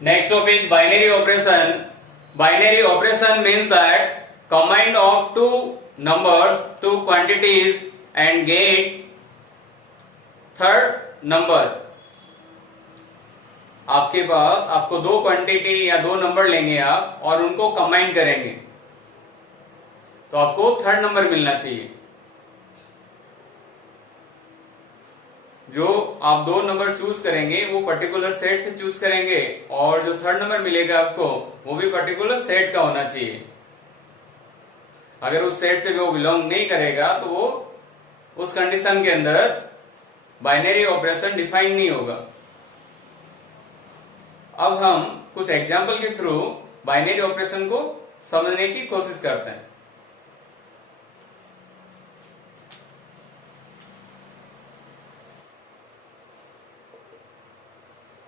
Next topic, binary operation. Binary operation means that combine of two numbers, two quantities and get third number. आपके पास आपको दो quantity या दो number लेंगे आप और उनको कंबाइन करेंगे तो आपको थर्ड नंबर मिलना चाहिए। जो आप दो नंबर चूज करेंगे वो पर्टिकुलर सेट से चूज करेंगे और जो थर्ड नंबर मिलेगा आपको वो भी पर्टिकुलर सेट का होना चाहिए। अगर उस सेट से वो बिलोंग नहीं करेगा तो वो उस कंडीशन के अंदर बाइनरी ऑपरेशन डिफाइन नहीं होगा। अब हम कुछ एग्जाम्पल के थ्रू बाइनरी ऑपरेशन को समझने की कोशिश करते हैं।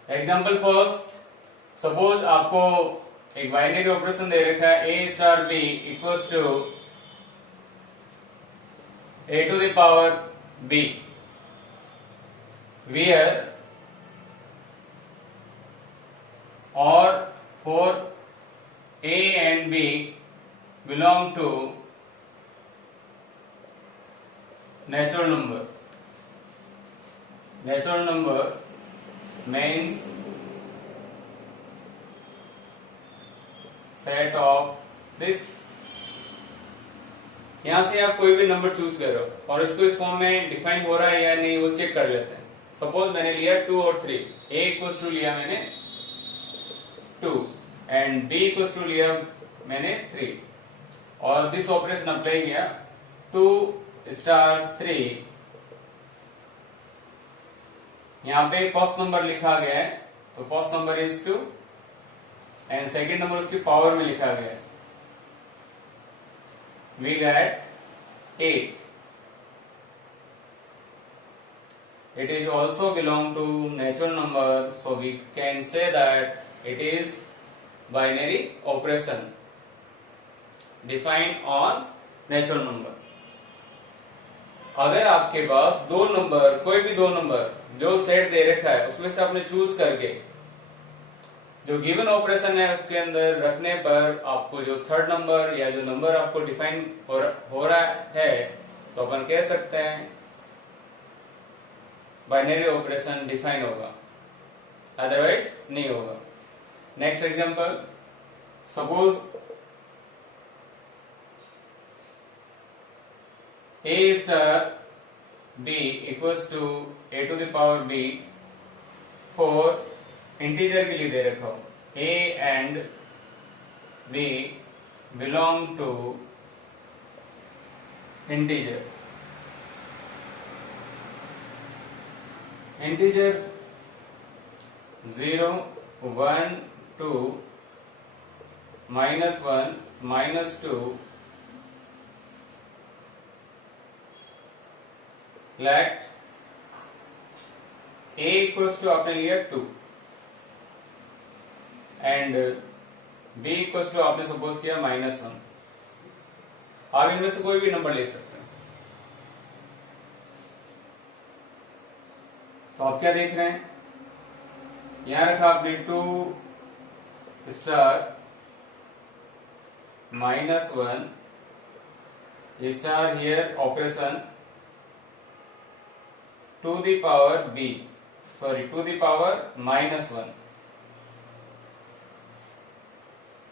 एग्जाम्पल फर्स्ट, सपोज आपको एक बाइनरी ऑपरेशन दे रखा है a star b equals to a to the power b, where or for A and B belong to natural number. Natural number means set of this। यहां से आप कोई भी नंबर चूज करो और इसको इस फॉर्म में डिफाइन हो रहा है या नहीं वो चेक कर लेते हैं। सपोज मैंने लिया 2 और 3, A इक्वल्स टू लिया मैंने 2 एंड B इक्वल्स टू लिया मैंने 3 और दिस ऑपरेशन अप्लाई किया 2 स्टार 3। यहां पे फर्स्ट नंबर लिखा गया है तो first number is 2 and second number उसकी पावर में लिखा गया है। We get 8। It is also belong to natural number, so we can say that it is binary operation defined on natural number। अगर आपके पास दो नंबर, कोई भी दो नंबर जो सेट दे रखा है उसमें से आपने चूज करके जो गिवन ऑपरेशन है उसके अंदर रखने पर आपको जो थर्ड नंबर या जो नंबर आपको डिफाइन हो रहा है तो अपन कह सकते हैं बाइनरी ऑपरेशन डिफाइन होगा, अदरवाइज नहीं होगा। Next example, suppose A star B equals to A to the power B for integer के लिए दे रखा हो A and B belong to integer. Integer 0, 1, 2, -1, -2, let A equals to आपने लिया 2 एंड B इक्वल्स टू आपने सपोज किया -1। आप इनमें से कोई भी नंबर ले सकते हैं। तो आप क्या देख रहे हैं, यहां रखा आपने 2 star -1 star here operation to the power B, sorry to the power -1।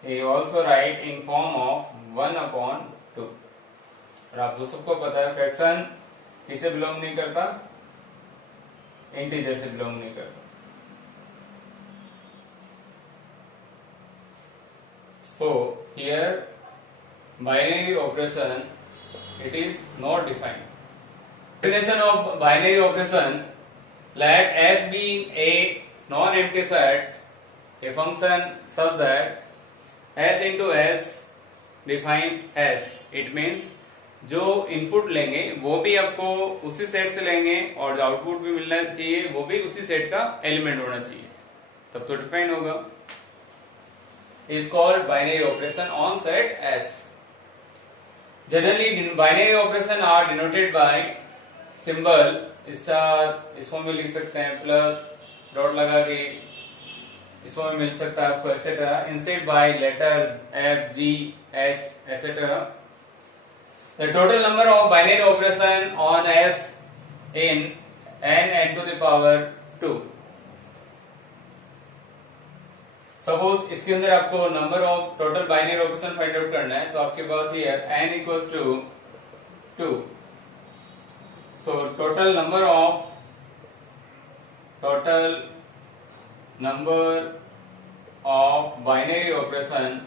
ये also write in form of 1/2। और आप सबको पता है फ्रैक्शन किसे बिलोंग नहीं करता, इंटीजर से बिलोंग नहीं करता। So here binary operation it is not defined. Definition of binary operation, let S be a non-empty set, a function such that S into S define S। It means जो input लेंगे वो भी आपको उसी set से लेंगे और जो आउटपुट भी मिलना चाहिए वो भी उसी सेट का एलिमेंट होना चाहिए, तब तो डिफाइन होगा। Is called binary operation on set S। Generally binary operation are denoted by symbol star, इसको भी लिख सकते हैं प्लस डॉट लगा के इस फॉर्म में मिल सकता है आपको etcetera, instead by letter F G H etcetera. The total number of binary operation on S in n to the power 2। Suppose इसके अंदर आपको number of total binary operation find out करना है, तो आपके पास ये n equals to 2। So total number of binary operation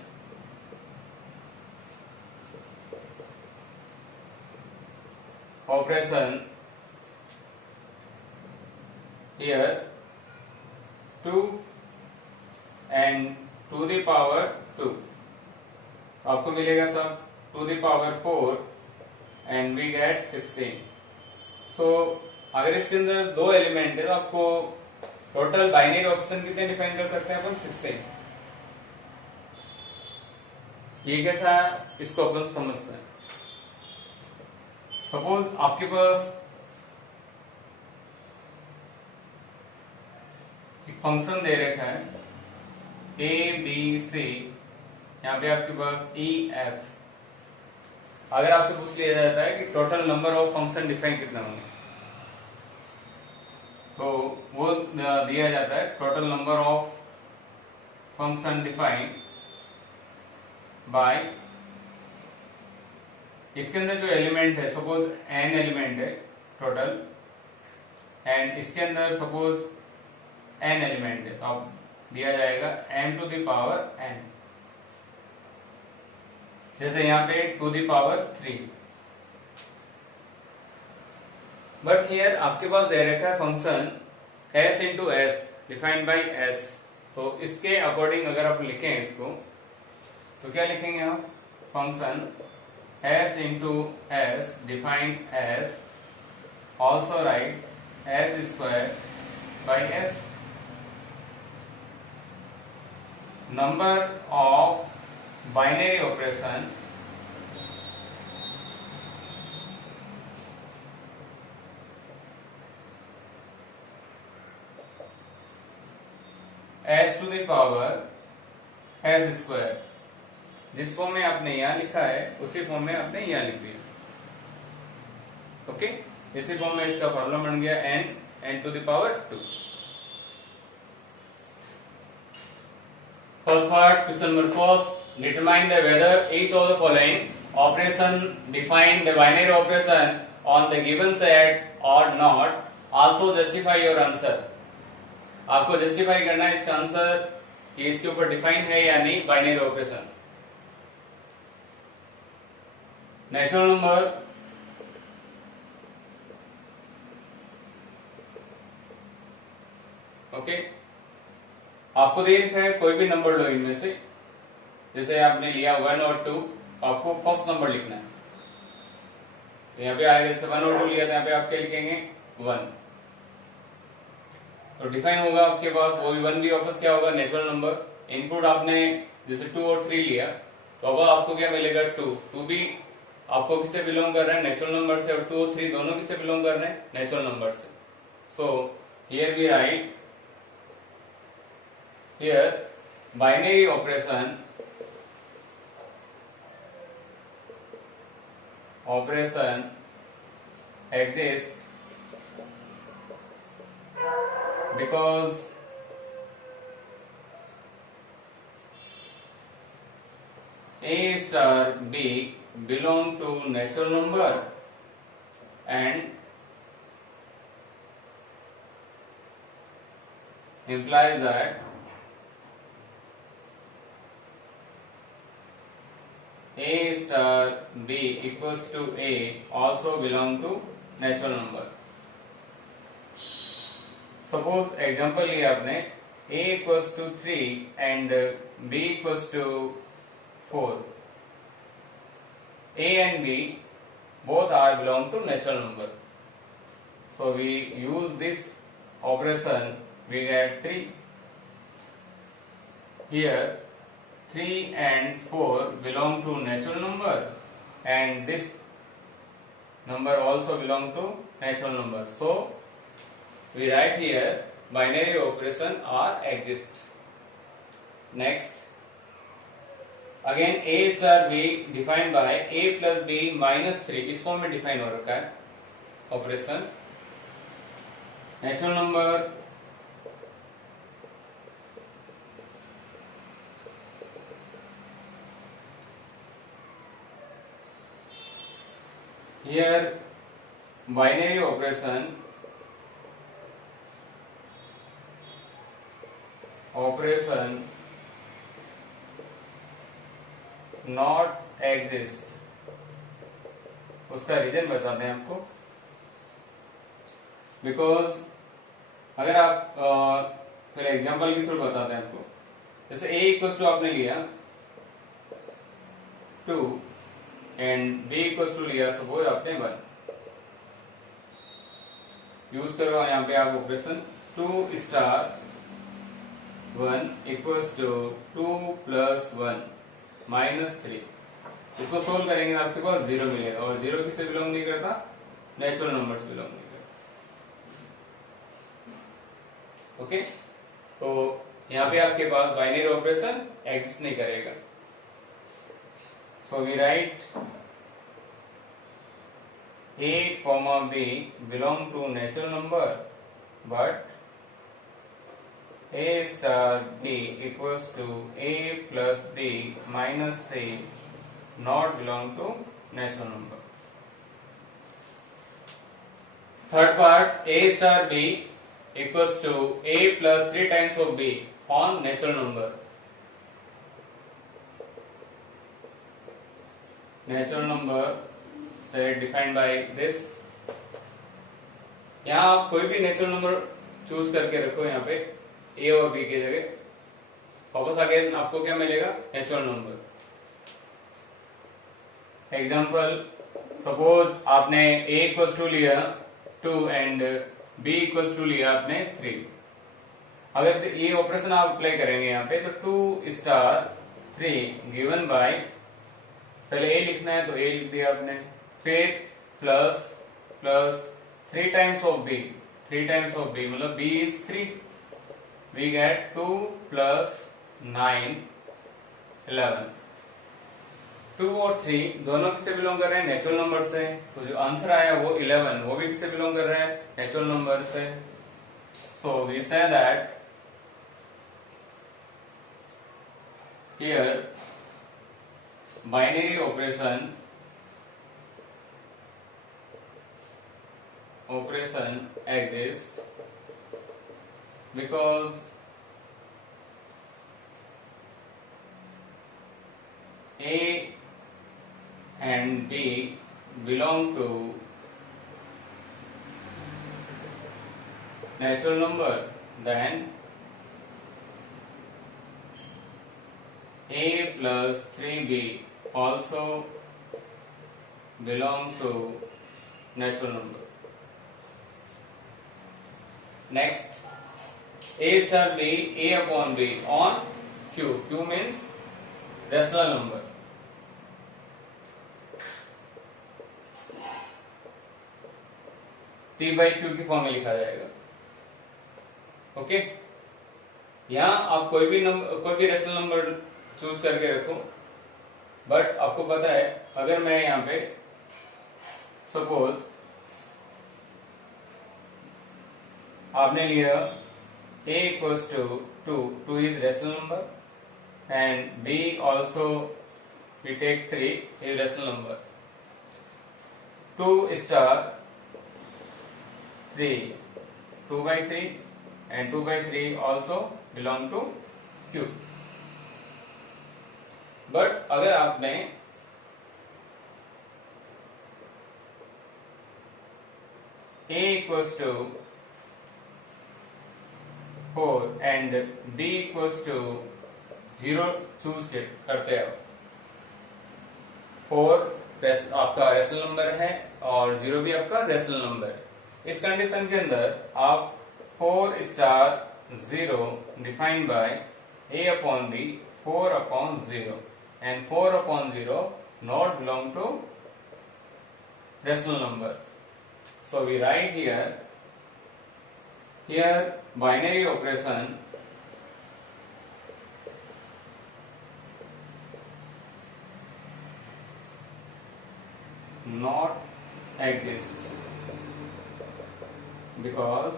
here 2 and to the power 2, आपको मिलेगा सब to the power 4 and we get 16। सो अगर इसके अंदर दो एलिमेंट है तो आपको टोटल बाइनरी ऑपरेशन कितने डिफाइन कर सकते हैं अपन? 16। ये कैसा, इसको अपन समझते हैं। सपोज आपके पास एक फंक्शन दे रखा है ए बी सी, यहाँ पे आपके पास ई एफ। अगर आपसे पूछ लिया जाता है कि total number of function define कितना होंगे, तो वो दिया जाता है total number of function define by, इसके अंदर जो एलिमेंट है, सपोज n एलिमेंट है टोटल, एंड इसके अंदर सपोज n एलिमेंट है, तो अब दिया जाएगा m to the power n, जैसे यहाँ पे to the power 3। But here आपके पास दे रखा है function s into S defined by s, तो इसके अकॉर्डिंग अगर आप लिखें इसको, तो क्या लिखेंगे आप? Function s into S defined S, also right s square by s। number of binary operation s to the power s square, जिस फॉर्म में आपने यहां लिखा है उसी फॉर्म में आपने यहां लिख दिया। ओके, इसी फॉर्म में इसका फॉर्मूला बन गया n to the power 2। First part, question number first, determine the whether each of the following operation define the binary operation on the given set or not, also justify your answer। आपको justify करना है इसका answer कि इसके ऊपर define है या नहीं binary operation. Natural number, okay, आपको दे रखा है कोई भी नंबर लो इनमें से, जैसे आपने लिया 1 और 2, आपको फर्स्ट नंबर लिखना है, तो यहाँ पे आएगा, जैसे 1 और 2 लिया था, यहाँ पे आप क्या लिखेंगे? 1। तो डिफाइन होगा आपके पास, वो भी 1 भी वापस क्या होगा? Natural number. इनपुट आपने जैसे 2 और 3 लिया, तो अब आपको क्या मिलेगा? 2 भी आपको किससे बिलोंग कर रहा है? नेचुरल नंबर से। और 2 और 3 दोनों किससे बिलोंग कर रहे हैं? नेचुरल नंबर से। So here we write here binary operation exists because A star B belong to natural number and implies that A star B equals to A also belong to natural number। Suppose example लिया आपने A equals to 3 and B equals to 4। A and B both are belong to natural number, so we use this operation, we get 3 here। 3 and 4 belong to natural number and this number also belong to natural number, so we write here binary operation are exist। Next, again a star b defined by a plus b minus 3, इस form में define हो रखा है operation. Natural number here binary operation not exist. उसका reason बताते हैं आपको. Because अगर आप फिर एग्जांपल के थ्रू बताते हैं आपको. जैसे a इक्वल टू आपने लिया 2 एंड b इक्वल टू लिया सपोज आपने 1. यूज करो यहाँ पे आप operation 2 star 1 equals to 2 plus 1 minus 3. इसको सोल्व करेंगे आपके पास 0 मिलेगा. और 0 किससे बिलोंग नहीं करता? नेचुरल नंबर से बिलोंग नहीं करता. ओके, तो यहाँ पे आपके पास बाइनरी ऑपरेशन एग्जिस्ट नहीं करेगा. So we write a comma b belong to natural number, but a star b equals to a plus b minus 3 not belong to natural number. Third part, a star b equals to a plus 3 times of b on natural number. Natural number से defined by this. यहाँ आप कोई भी natural number choose करके रखो यहाँ पे a और b की जगह. वापस आगे आपको क्या मिलेगा? Natural number. एग्जांपल, सपोज आपने a इक्वल टू लिया 2 एंड b इक्वल टू लिया आपने 3. अगर ये ऑपरेशन आप अप्लाई करेंगे यहाँ पे तो 2 स्टार 3 गिवन बाय, पहले a लिखना है तो a लिख दिया आपने, फिर plus plus 3 times of b. 3 times of b मतलब b is 3. We get 2 plus 9 11. 2 और 3 दोनों किससे बिलोंग कर रहे हैं? नेचुरल नंबर से. तो जो आंसर आया वो 11, वो भी किससे बिलोंग कर रहे हैं? नेचुरल नंबर से. So we say that here binary operation exists because a and b belong to natural number, then a plus 3b also belong to natural number. Next, a star b a upon b on q. Q means rational number. p by q की form में लिखा जाएगा. Okay, यहाँ आप कोई भी rational number choose करके रखो. बट आपको पता है अगर मैं यहाँ पे सपोज आपने लिया a equals to 2 is rational number and b also we take 3 is rational number. 2 star 3 2 by 3 and 2 by 3 also belong to q. But अगर आपने a equals to 4 and b equals to 0 choose करते हैं. 4 आपका rational number है और 0 भी आपका rational number है. इस कंडीशन के अंदर आप 4 star 0 defined by a upon b 4 upon 0 and 4 upon 0 not belong to rational number. So we write here binary operation not exist because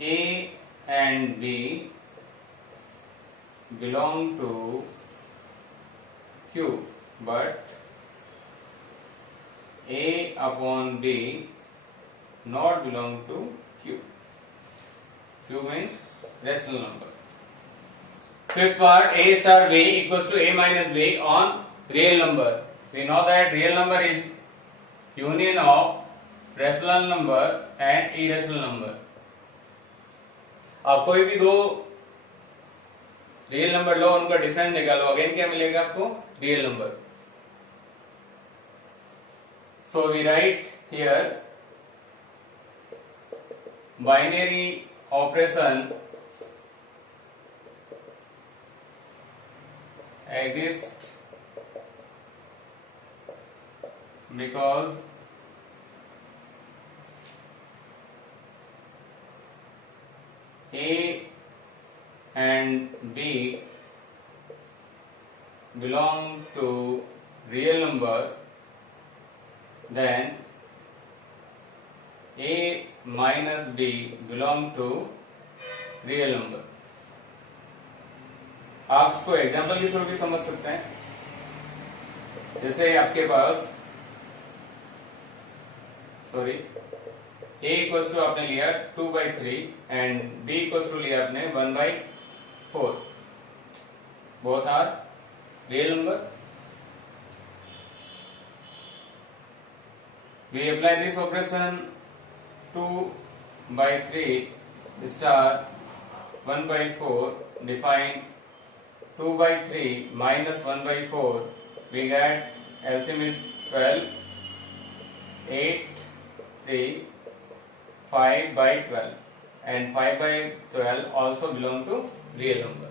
A and B belong to Q, but A upon B not belong to Q. Q means rational number. Fifth part, A star B equals to A minus B on real number. We know that real number is union of rational number and irrational number. आप कोई भी दो real number लो, उनका difference निकालो, again क्या मिलेगा आपको? Real number. So we write here binary operation exists because A and B belong to real number, then A minus B belong to real number. आप इसको एग्जाम्पल के थ्रू भी समझ सकते हैं. जैसे आपके पास A इक्वल्स टू आपने लिया 2/3 एंड B इक्वल्स टू लिया आपने 1/4. Both are real number. We apply this operation 2/3 star 1/4, define 2/3 minus 1/4. We get LCM is 12, 8, 3, 5/12, and 5/12 also belong to real number.